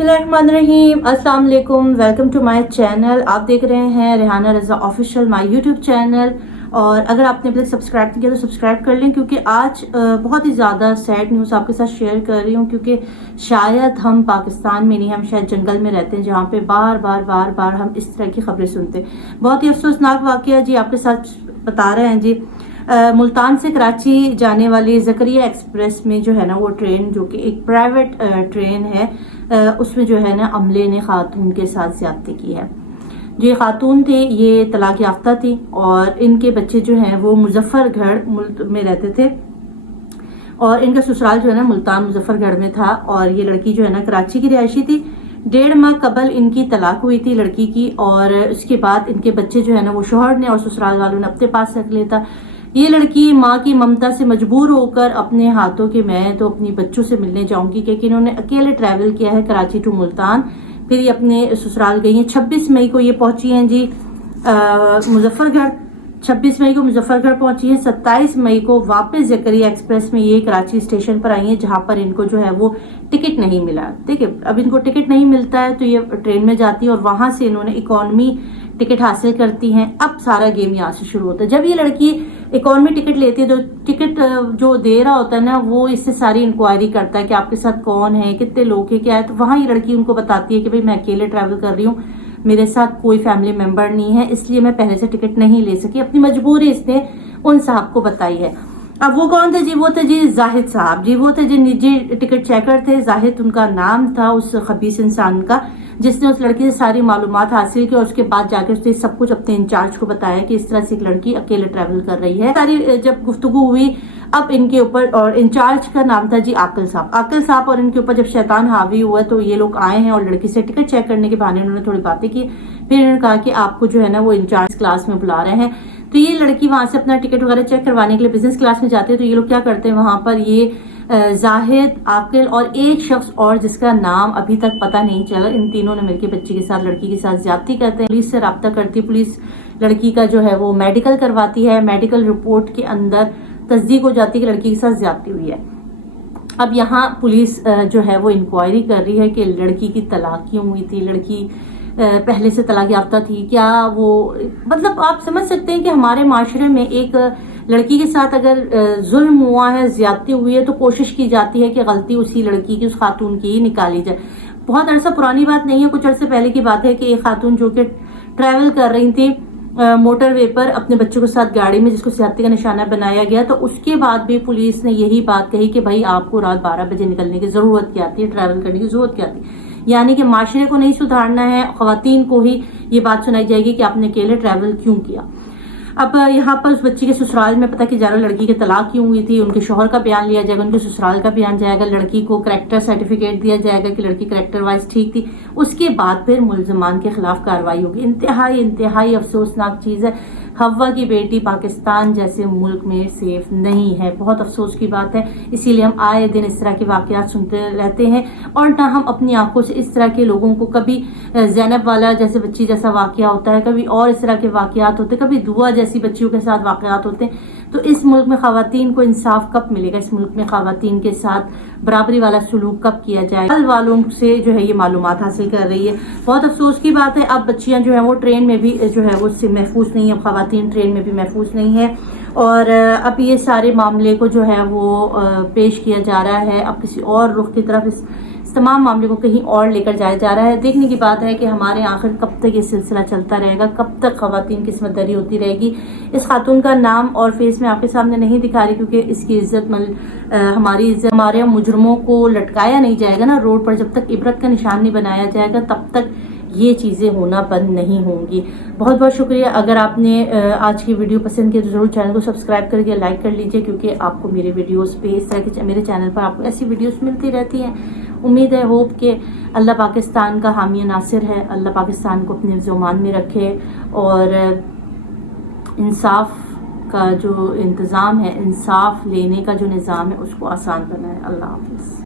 बिस्मिल्लाहिर्रहमानिर्रहीम, अस्सलाम वालेकुम, वेलकम टू माय चैनल। आप देख रहे हैं रेहाना रज़ा ऑफिशियल, माय यूट्यूब चैनल। और अगर आपने अभी तक सब्सक्राइब नहीं किया तो सब्सक्राइब कर लें, क्योंकि आज बहुत ही ज़्यादा सैड न्यूज़ आपके साथ शेयर कर रही हूँ। क्योंकि शायद हम पाकिस्तान में नहीं, हम शायद जंगल में रहते हैं, जहाँ पे बार बार हम इस तरह की खबरें सुनते हैं। बहुत ही अफसोसनाक वाक़या जी आपके साथ बता रहे हैं जी। मुल्तान से कराची जाने वाली ज़करिया एक्सप्रेस में जो है ना, वो ट्रेन जो कि एक प्राइवेट ट्रेन है, उसमें जो है ना अमले ने खातून के साथ ज़्यादती की है। जो ये खातून थे ये तलाक याफ्ता थी और इनके बच्चे जो हैं वो मुजफ्फरगढ़ मुल्क में रहते थे और इनका ससुराल जो है ना मुल्तान मुजफ्फरगढ़ में था। और ये लड़की जो है ना कराची की रिहायशी थी। 1.5 माह कबल इनकी तलाक हुई थी लड़की की, और उसके बाद इनके बच्चे जो है ना वो शोहर ने और ससुराल वालों ने अपने पास रख लिया था। ये लड़की माँ की ममता से मजबूर होकर अपने हाथों के मैं तो अपनी बच्चों से मिलने जाऊंगी, क्योंकि इन्होंने अकेले ट्रैवल किया है कराची टू मुल्तान, फिर ये अपने ससुराल गई हैं। 26 मई को ये पहुंची हैं जी मुजफ्फरगढ़। 26 मई को मुजफ्फरगढ़ पहुंची है। 27 मई को वापस ज़करिया एक्सप्रेस में ये कराची स्टेशन पर आई है, जहां पर इनको जो है वो टिकट नहीं मिला। ठीक है, अब इनको टिकट नहीं मिलता है तो ये ट्रेन में जाती है और वहां से इन्होंने इकोनॉमी टिकट हासिल करती हैं। अब सारा गेम यहाँ से शुरू होता है। जब ये लड़की इकोनॉमी टिकट लेती है तो टिकट जो दे रहा होता है ना, वो इससे सारी इंक्वायरी करता है कि आपके साथ कौन है, कितने लोग हैं, क्या है। तो वहां ये लड़की उनको बताती है कि भाई मैं अकेले ट्रैवल कर रही हूँ, मेरे साथ कोई फैमिली मेंबर नहीं है, इसलिए मैं पहले से टिकट नहीं ले सकी। अपनी मजबूरी इसने उन साहब को बताई है। अब वो कौन थे जी? वो थे जी जाहिद साहब जी। वो थे जी निजी टिकट चेकर थे। जाहिद उनका नाम था उस खबीस इंसान का, जिसने उस लड़की से सारी मालूमात हासिल की और उसके बाद जाकर उसने सब कुछ अपने इंचार्ज को बताया कि इस तरह से एक लड़की अकेले ट्रैवल कर रही है। सारी जब गुफ्तगू हुई, अब इनके ऊपर, और इंचार्ज का नाम था जी आकिल साहब। आकिल साहब और इनके ऊपर जब शैतान हावी हुआ तो ये लोग आए हैं और लड़की से टिकट चेक करने के बहाने उन्होंने थोड़ी बातें की। फिर इन्होंने कहा कि आपको जो है ना वो इंचार्ज क्लास में बुला रहे हैं। तो ये लड़की वहां से अपना टिकट वगैरह चेक करवाने के लिए बिजनेस क्लास में जाते हैं। तो ये लोग क्या करते हैं, वहां पर ये जाहिद, आकिल और एक शख्स और जिसका नाम अभी तक पता नहीं चला, इन तीनों ने मिलकर बच्ची के साथ, लड़की के साथ ज्यादती करते हैं। पुलिस से राब्ता करती, पुलिस लड़की का जो है वो मेडिकल करवाती है। मेडिकल रिपोर्ट के अंदर तस्दीक हो जाती है कि लड़की के साथ ज्यादती हुई है। अब यहाँ पुलिस जो है वो इंक्वायरी कर रही है कि लड़की की तलाक क्यों हुई थी, लड़की पहले से तलाक याफ्ता थी क्या, वो मतलब आप समझ सकते हैं कि हमारे माशरे में एक लड़की के साथ अगर जुल्म हुआ है, ज्यादती हुई है, तो कोशिश की जाती है कि गलती उसी लड़की की, उस खातून की ही निकाली जाए। बहुत अरसा पुरानी बात नहीं है, कुछ अरसे पहले की बात है कि एक खातून जो कि ट्रैवल कर रही थी मोटर वे पर अपने बच्चों के साथ गाड़ी में, जिसको ज्यादती का निशाना बनाया गया, तो उसके बाद भी पुलिस ने यही बात कही कि भाई आपको रात 12 बजे निकलने की जरूरत क्या थी, ट्रैवल करने की जरूरत क्या थी। यानी कि माशरे को नहीं सुधारना है, खवातीन को ही ये बात सुनाई जाएगी कि आपने अकेले ट्रैवल क्यों किया। अब यहाँ पर उस बच्ची के ससुराल में पता कि जा रहा लड़की की तलाक क्यों हुई थी, उनके शोहर का बयान लिया जाएगा, उनके ससुराल का बयान जाएगा, लड़की को करैक्टर सर्टिफिकेट दिया जाएगा कि लड़की करैक्टर वाइज ठीक थी। उसके बाद फिर मुल्जमान के खिलाफ कार्रवाई होगी। इंतहाई अफसोसनाक चीज है। हवा की बेटी पाकिस्तान जैसे मुल्क में सेफ नहीं है। बहुत अफसोस की बात है। इसीलिए हम आए दिन इस तरह के वाकयात सुनते रहते हैं और ना हम अपनी आंखों से इस तरह के लोगों को, कभी जैनब वाला जैसे बच्ची जैसा वाकया होता है, कभी और इस तरह के वाकयात होते हैं, कभी दुआ जैसी बच्चियों के साथ वाकयात होते हैं। तो इस मुल्क में खवातीन को इंसाफ कब मिलेगा? इस मुल्क में खवातीन के साथ बराबरी वाला सलूक कब किया जाएगा? कल वालों से जो है ये मालूमात हासिल कर रही है। बहुत अफसोस की बात है। अब बच्चियां जो है वो ट्रेन में भी जो है वो उससे महफूज नहीं है, खवातीन ट्रेन में भी महफूज नहीं है। और अब ये सारे मामले को जो है वो पेश किया जा रहा है। अब किसी और रुख की तरफ इस तमाम मामले को कहीं और लेकर जाया जा रहा है। देखने की बात है कि हमारे आखिर कब तक ये सिलसिला चलता रहेगा, कब तक खवातीन की किस्मत दरी होती रहेगी। इस खातून का नाम और फेस में आपके सामने नहीं दिखा रही, क्योंकि इसकी इज्जत हमारी इज्जत, हमारे मुजरमों को लटकाया नहीं जाएगा ना रोड पर, जब तक इबरत का निशान नहीं बनाया जाएगा तब तक ये चीज़ें होना बंद नहीं होंगी। बहुत बहुत शुक्रिया। अगर आपने आज की वीडियो पसंद की तो जरूर चैनल को सब्सक्राइब करके लाइक कर लीजिए, क्योंकि आपको मेरे वीडियोस पे इस तरह के मेरे चैनल पर आपको ऐसी वीडियोस मिलती रहती हैं। उम्मीद है, होप कि अल्लाह पाकिस्तान का हामी नासिर है। अल्लाह पाकिस्तान को अपने ज़ुबान में रखे और इंसाफ का जो इंतज़ाम है, इंसाफ लेने का जो निज़ाम है, उसको आसान बनाए। अल्लाह हाफिज़।